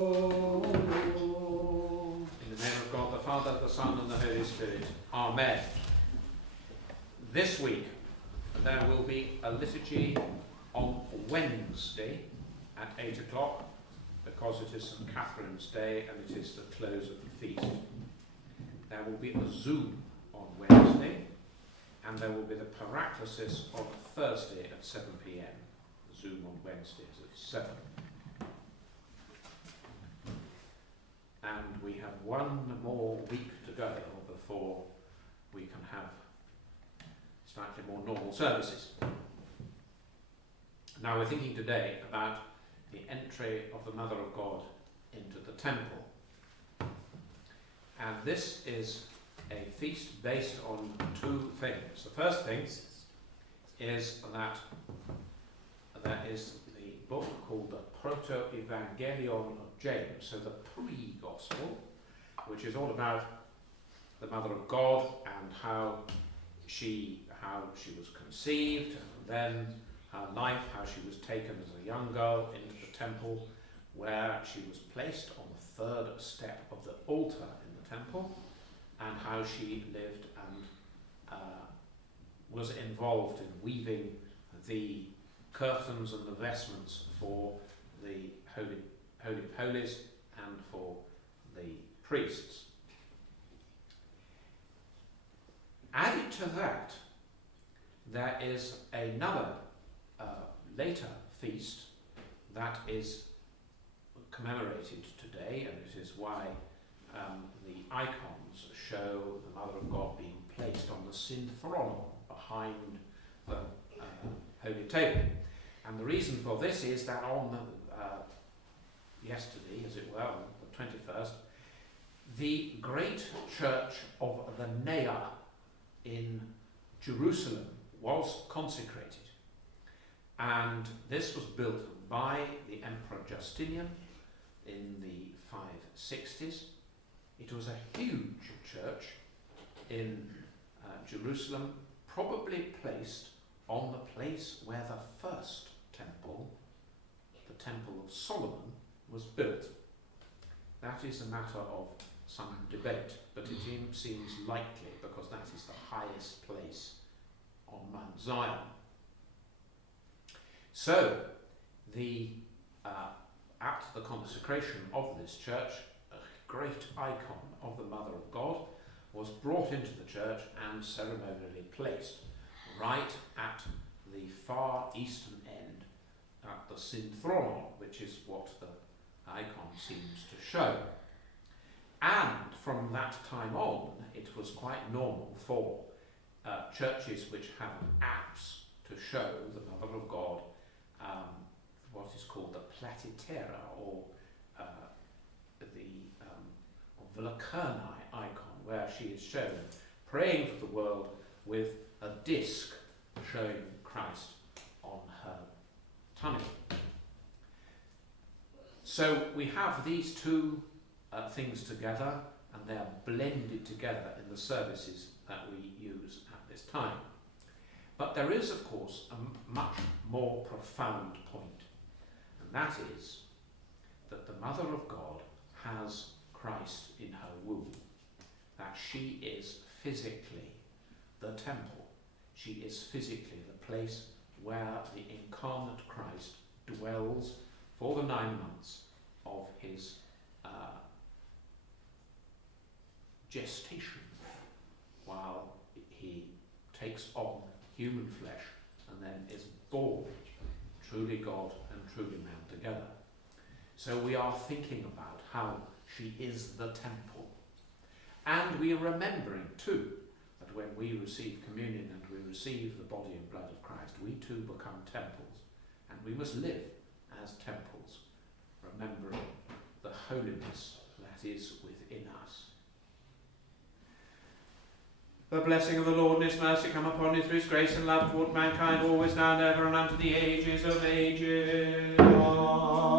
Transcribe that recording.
In the name of God, the Father, the Son, and the Holy Spirit. Amen. This week, there will be a liturgy on Wednesday at 8 o'clock, because it is St. Catherine's Day and it is the close of the feast. There will be a Zoom on Wednesday, and there will be the Paraclesis on Thursday at 7 p.m. The Zoom on Wednesday is at 7. And we have one more week to go before we can have slightly more normal services. Now we're thinking today about the entry of the Mother of God into the temple. And this is a feast based on two things. The first thing is that there is the book called the Proto-Evangelion of James, so the pre-gospel, which is all about the Mother of God and how she was conceived, and then her life, how she was taken as a young girl into the temple, where she was placed on the third step of the altar in the temple, and how she lived and was involved in weaving the curtains and the vestments for the Holy of Holies and for the priests. Added to that, there is another later feast that is commemorated today, and it is why the icons show the Mother of God being placed on the synthronon behind the Holy Table. And the reason for this is that on yesterday, as it were, on the 21st, the great church of the Nea in Jerusalem was consecrated. And this was built by the Emperor Justinian in the 560s. It was a huge church in Jerusalem, probably placed on the place where the first temple, the Temple of Solomon, was built. That is a matter of some debate, but it seems likely because that is the highest place on Mount Zion. So, at the consecration of this church, a great icon of the Mother of God was brought into the church and ceremonially placed right at the far eastern end, at the synthronon, which is what the icon seems to show. And from that time on, it was quite normal for churches which have apse to show the Mother of God what is called the platitera, or the Lacernae icon, where she is shown praying for the world with a disc showing Christ on her tummy. So we have these two things together, and they are blended together in the services that we use at this time. But there is, of course, a much more profound point, and that is that the Mother of God has Christ in her womb, that she is physically the temple. She is physically the place where the incarnate Christ dwells for the 9 months of his gestation, while he takes on human flesh and then is born, truly God and truly man together. So we are thinking about how she is the temple. And we are remembering too that when we receive communion and we receive the body and blood of Christ, we too become temples, and we must live as temples, remembering the holiness that is within us. The blessing of the Lord and his mercy come upon you through his grace and love toward mankind, always now and ever and unto the ages of ages. Amen.